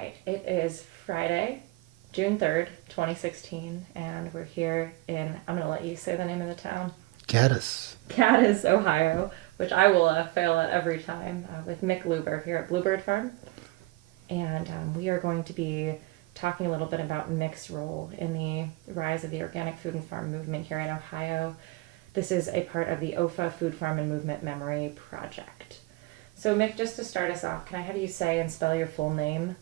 right, it is Friday, June 3rd, 2016, and we're here in, I'm going to let you say the name of the town, Cadiz. Cadiz, Ohio, which I will fail at every time, with Mick Luber here at Bluebird Farm. And we are going to be talking a little bit about Mick's role in the rise of the organic food and farm movement here in Ohio. This is a part of the OFA Food, Farm, and Movement Memory Project. So, Mick, just to start us off, can I have you say and spell your full name?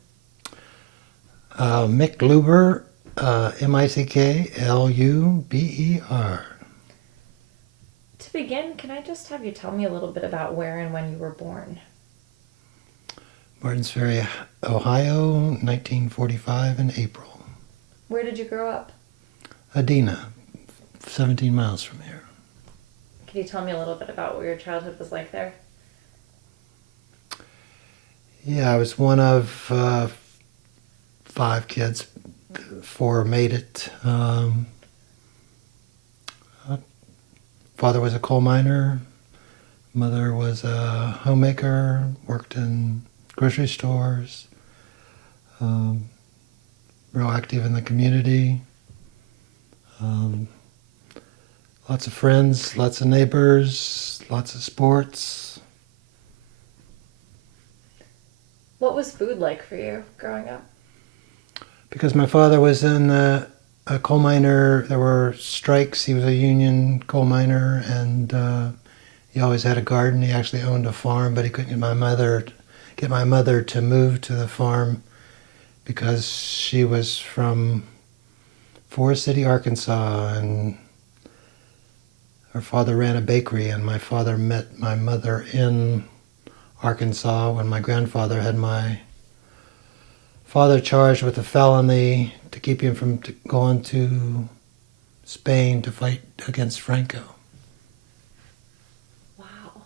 Mick Luber, Mickluber. To begin, can I just have you tell me a little bit about where and when you were born? Martins Ferry, Ohio, 1945 in April. Where did you grow up? Adena, 17 miles from here. Can you tell me a little bit about what your childhood was like there? Yeah, I was one of 5 kids. 4 made it. Father was a coal miner. Mother was a homemaker, worked in grocery stores, real active in the community. Lots of friends, lots of neighbors, lots of sports. What was food like for you growing up? Because my father was a coal miner, there were strikes. He was a union coal miner, and he always had a garden. He actually owned a farm, but he couldn't get my mother to move to the farm because she was from Forest City, Arkansas, and her father ran a bakery, and my father met my mother in Arkansas when my grandfather had my father charged with a felony to keep him from going to Spain to fight against Franco. Wow.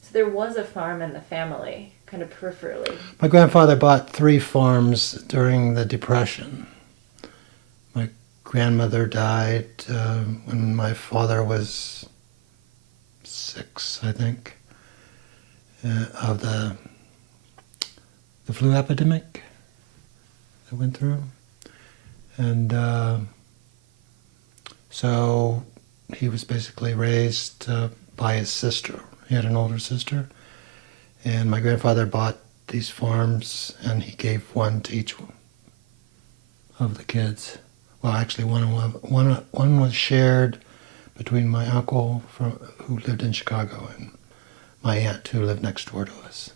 So there was a farm in the family, kind of peripherally. My grandfather bought 3 farms during the Depression. My grandmother died when my father was 6, I think, of the flu epidemic that went through. And so he was basically raised by his sister. He had an older sister. And my grandfather bought these farms, and he gave one to each of the kids. Well, actually, one was shared between my uncle who lived in Chicago and my aunt who lived next door to us.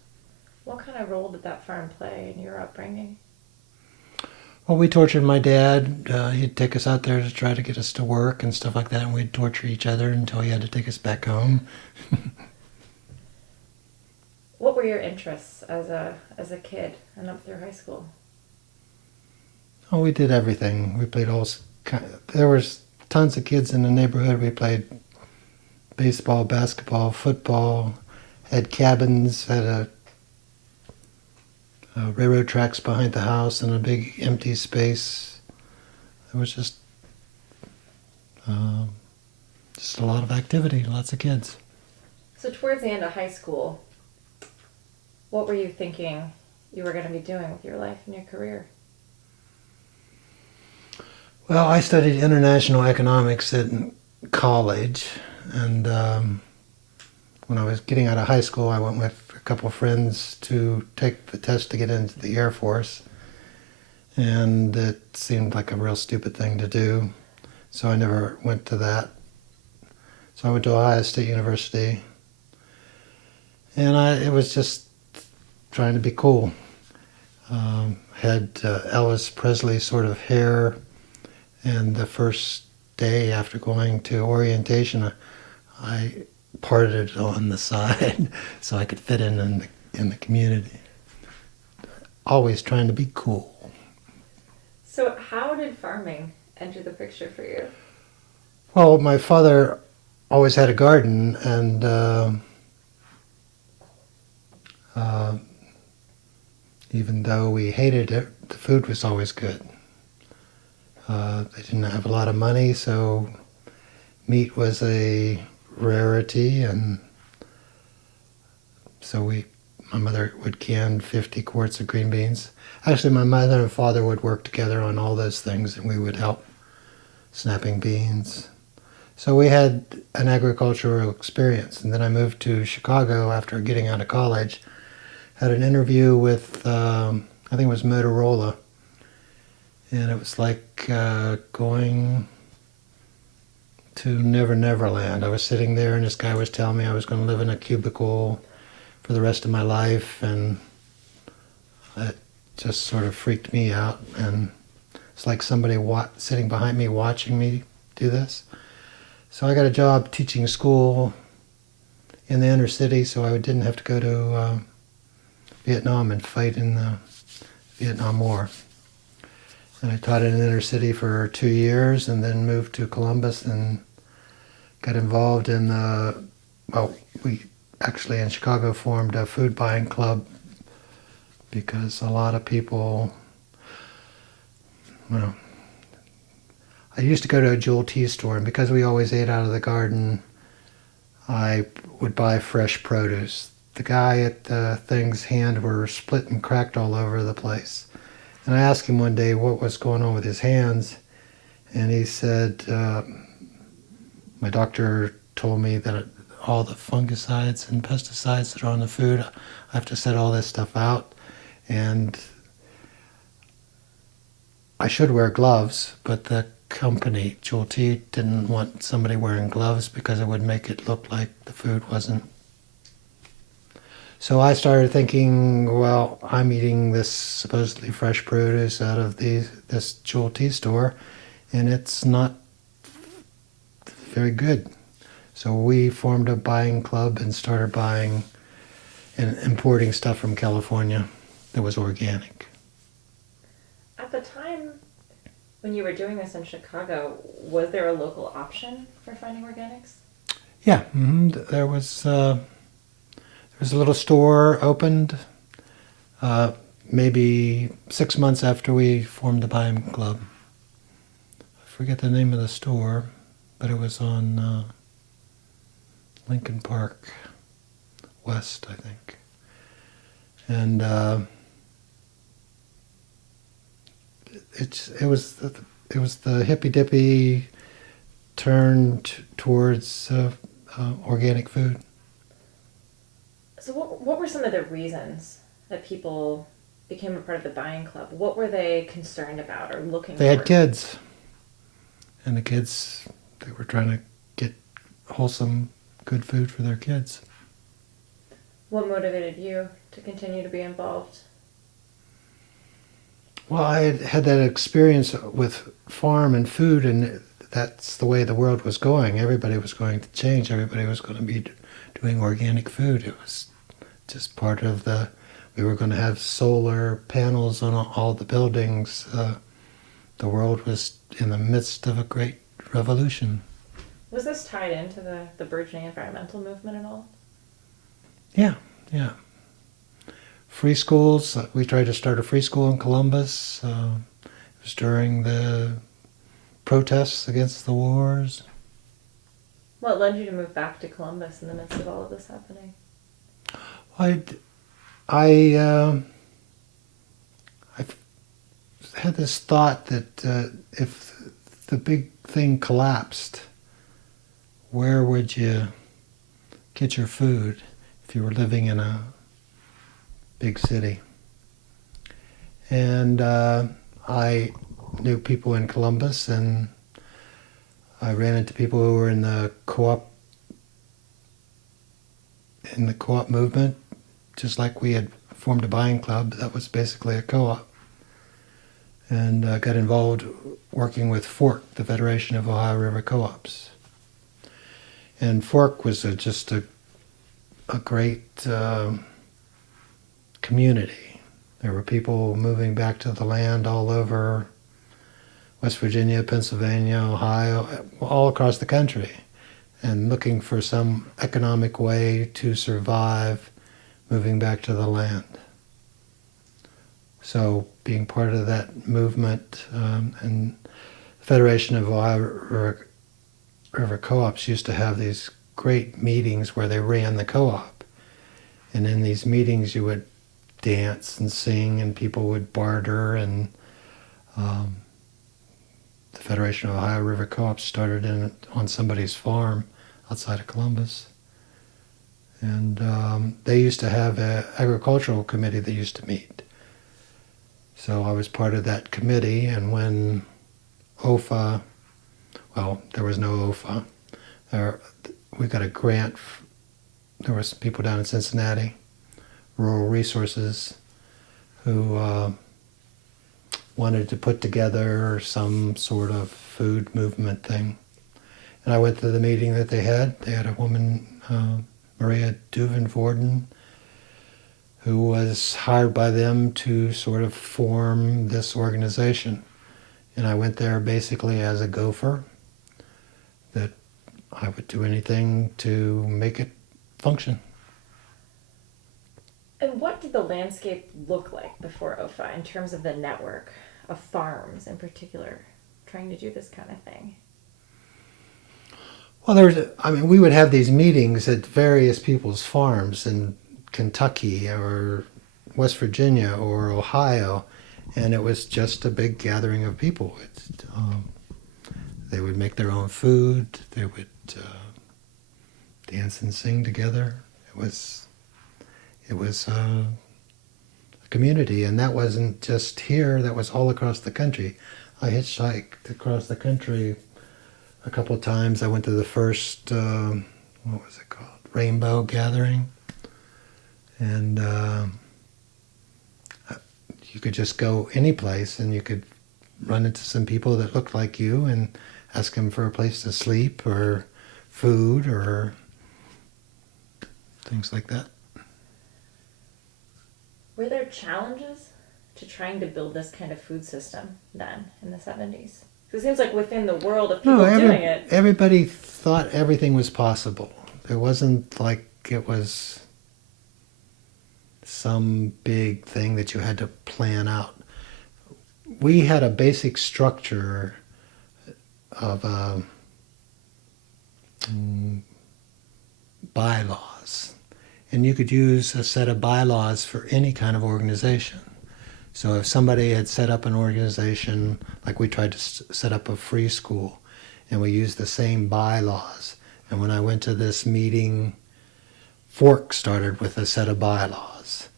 What kind of role did that farm play in your upbringing? Well, we tortured my dad. He'd take us out there to try to get us to work and stuff like that, and we'd torture each other until he had to take us back home. What were your interests as a kid and up through high school? Oh, we did everything. We played there was tons of kids in the neighborhood. We played baseball, basketball, football, had cabins, had a railroad tracks behind the house and a big empty space. It was just a lot of activity, lots of kids. So towards the end of high school, what were you thinking you were going to be doing with your life and your career? Well, I studied international economics in college, and when I was getting out of high school, I went with a couple of friends to take the test to get into the Air Force, and it seemed like a real stupid thing to do, so I never went to that. So I went to Ohio State University, and it was just trying to be cool. Had Elvis Presley sort of hair, and the first day after going to orientation, I parted it on the side so I could fit in the community. Always trying to be cool. So how did farming enter the picture for you? Well, my father always had a garden, and even though we hated it, the food was always good. They didn't have a lot of money, so meat was a rarity, and so we My mother would can 50 quarts of green beans. Actually, my mother and father would work together on all those things, and we would help snapping beans. So we had an agricultural experience. And then I moved to Chicago after getting out of college. Had an interview with, I think it was Motorola. And it was like going to Never Land. I was sitting there and this guy was telling me I was going to live in a cubicle for the rest of my life. And it just sort of freaked me out. And it's like somebody sitting behind me watching me do this. So I got a job teaching school in the inner city, so I didn't have to go to Vietnam and fight in the Vietnam War. And I taught in the inner city for 2 years and then moved to Columbus and got involved in we actually in Chicago formed a food buying club because a lot of people, well, I used to go to a Jewel Tea store, and because we always ate out of the garden, I would buy fresh produce. The guy at the thing's hand were split and cracked all over the place. And I asked him one day what was going on with his hands, and he said, my doctor told me that all the fungicides and pesticides that are on the food, I have to set all this stuff out, and I should wear gloves, but the company, Jewel Tea, didn't want somebody wearing gloves because it would make it look like the food wasn't. So I started thinking, well, I'm eating this supposedly fresh produce out of this Jewel Tea store, and it's not very good. So we formed a buying club and started buying and importing stuff from California that was organic. At the time when you were doing this in Chicago, was there a local option for finding organics? Yeah, there was a little store opened maybe 6 months after we formed the buying club. I forget the name of the store, but it was on Lincoln Park West, I think. And it was the hippy dippy turn towards organic food. So what were some of the reasons that people became a part of the buying club? What were they concerned about or looking for? They had kids, and the kids, they were trying to get wholesome, good food for their kids. What motivated you to continue to be involved? Well, I had that experience with farm and food, and that's the way the world was going. Everybody was going to change. Everybody was going to be doing organic food. It was just part of we were going to have solar panels on all the buildings. The world was in the midst of a great revolution. Was this tied into the burgeoning environmental movement at all? Yeah. Free schools. We tried to start a free school in Columbus. It was during the protests against the wars. What led you to move back to Columbus in the midst of all of this happening? I had this thought that if the big thing collapsed, where would you get your food if you were living in a big city? And I knew people in Columbus, and I ran into people who were in the co-op movement, just like we had formed a buying club that was basically a co-op, and got involved working with Fork, the Federation of Ohio River Co-ops. And Fork was just a great community. There were people moving back to the land all over West Virginia, Pennsylvania, Ohio, all across the country, and looking for some economic way to survive moving back to the land. So being part of that movement, and the Federation of Ohio River Co-ops used to have these great meetings where they ran the co-op. And in these meetings, you would dance and sing, and people would barter. And um, the Federation of Ohio River Co-ops started on somebody's farm outside of Columbus. And they used to have an agricultural committee that used to meet. So I was part of that committee, and when OFA, well, there was no OFA. We got a grant. There were some people down in Cincinnati, Rural Resources, who wanted to put together some sort of food movement thing. And I went to the meeting that they had. They had a woman, Maria Duven-Vorden, who was hired by them to sort of form this organization. And I went there basically as a gopher, that I would do anything to make it function. And what did the landscape look like before OFA in terms of the network of farms in particular trying to do this kind of thing? Well, we would have these meetings at various people's farms in Kentucky or West Virginia or Ohio, and it was just a big gathering of people. They would make their own food. They would dance and sing together. It was a community, and that wasn't just here. That was all across the country. I hitchhiked across the country a couple of times. I went to the first, what was it called? Rainbow Gathering. And you could just go any place, and you could run into some people that looked like you and ask them for a place to sleep or food or things like that. Were there challenges to trying to build this kind of food system then in the 70s? It seems like within the world of people doing it. Everybody thought everything was possible. It wasn't like it was some big thing that you had to plan out. We had a basic structure of bylaws. And you could use a set of bylaws for any kind of organization. So if somebody had set up an organization, like we tried to set up a free school, and we used the same bylaws. And when I went to this meeting, Fork started with a set of bylaws,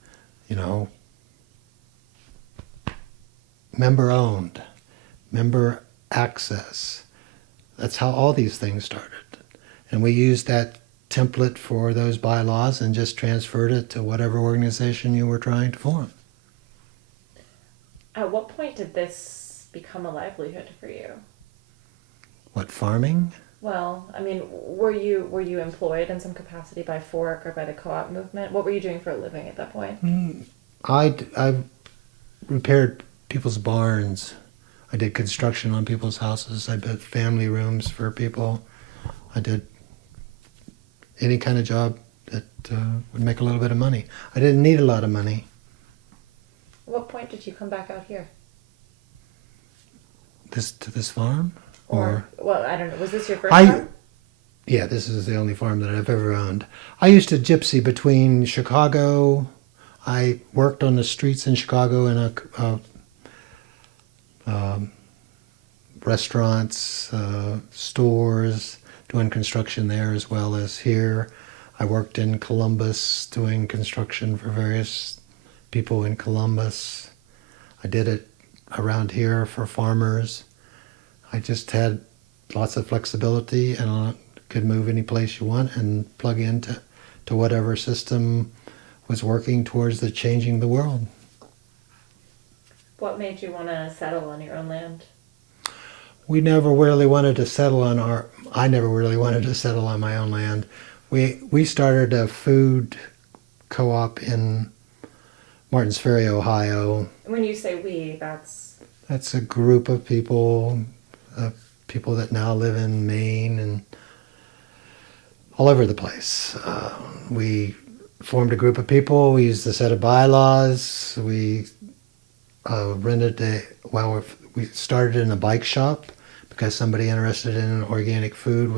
member owned, member access. That's how all these things started. And we used that template for those bylaws and just transferred it to whatever organization you were trying to form. At what point did this become a livelihood for you? What, farming? Well, were you employed in some capacity by Fork or by the co-op movement? What were you doing for a living at that point? I repaired people's barns. I did construction on people's houses. I built family rooms for people. I did any kind of job that would make a little bit of money. I didn't need a lot of money. At what point did you come back out here? To this farm? Well, I don't know. Was this your first farm? Yeah, this is the only farm that I've ever owned. I used to gypsy between Chicago. I worked on the streets in Chicago in restaurants, stores, doing construction there as well as here. I worked in Columbus doing construction for various people in Columbus. I did it around here for farmers. I just had lots of flexibility and could move any place you want and plug into whatever system was working towards the changing the world. What made you want to settle on your own land? I never really wanted to settle on my own land. We started a food co-op in Martins Ferry, Ohio. When you say we, that's a group of people that now live in Maine and all over the place. We formed a group of people. We used a set of bylaws. We we started in a bike shop because somebody interested in organic food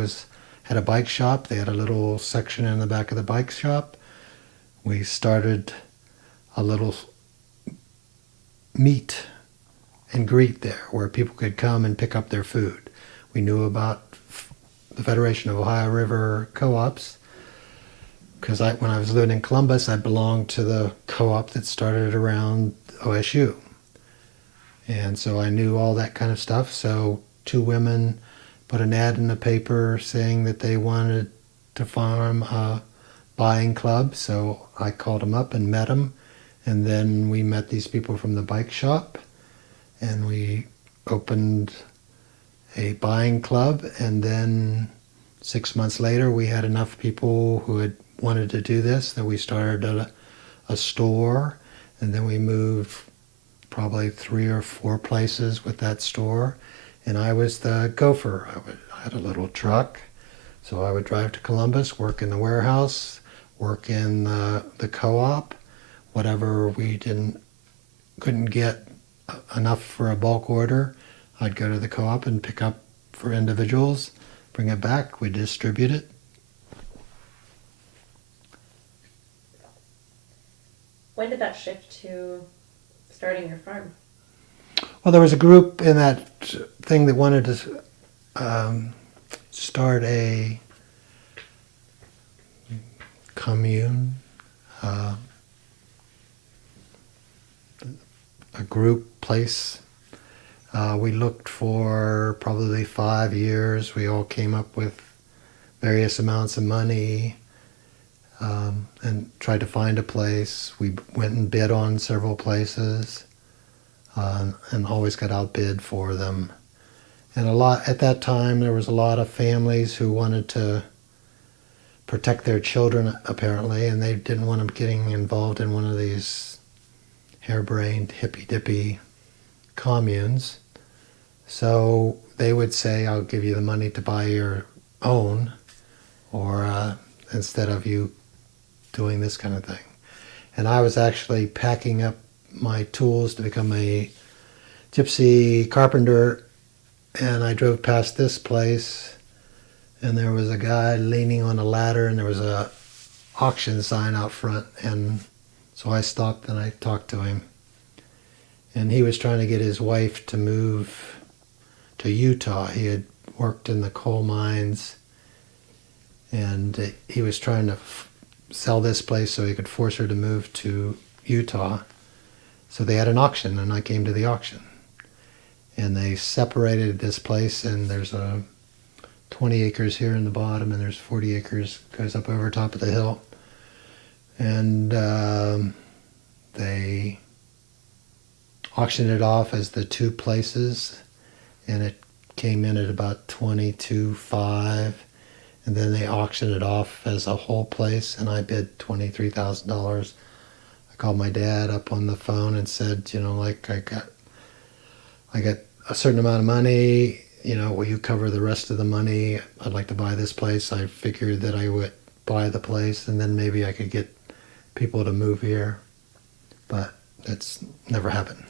had a bike shop. They had a little section in the back of the bike shop. we started a little meet and greet there where people could come and pick up their food. We knew about the Federation of Ohio River Co-ops because when I was living in Columbus, I belonged to the co-op that started around OSU. And so I knew all that kind of stuff. So two women put an ad in the paper saying that they wanted to form a buying club. So I called them up and met them. And then we met these people from the bike shop. And we opened a buying club. And then 6 months later, we had enough people who had wanted to do this that we started a store. And then we moved probably 3 or 4 places with that store. And I was the gopher. I had a little truck. So I would drive to Columbus, work in the warehouse, work in the co-op. Whatever we couldn't get enough for a bulk order, I'd go to the co-op and pick up for individuals, bring it back, we distribute it. When did that shift to starting your farm? Well, there was a group in that thing that wanted to start a commune, a group place. We looked for probably 5 years. We all came up with various amounts of money and tried to find a place. We went and bid on several places and always got outbid for them. And at that time, there was a lot of families who wanted to protect their children, apparently, and they didn't want them getting involved in one of these harebrained, hippy-dippy communes. So they would say, I'll give you the money to buy your own, or instead of you doing this kind of thing. And I was actually packing up my tools to become a gypsy carpenter, and I drove past this place, and there was a guy leaning on a ladder, and there was a auction sign out front, and so I stopped and I talked to him. And he was trying to get his wife to move to Utah. He had worked in the coal mines, and he was trying to sell this place so he could force her to move to Utah. So they had an auction, and I came to the auction. And they separated this place, and there's 20 acres here in the bottom, and there's 40 acres goes up over top of the hill. And they auctioned it off as the 2 places, and it came in at about $22,500. And then they auctioned it off as a whole place, and I bid $23,000. I called my dad up on the phone and said, like, I got a certain amount of money, will you cover the rest of the money? I'd like to buy this place. I figured that I would buy the place, and then maybe I could get people to move here. But that's never happened.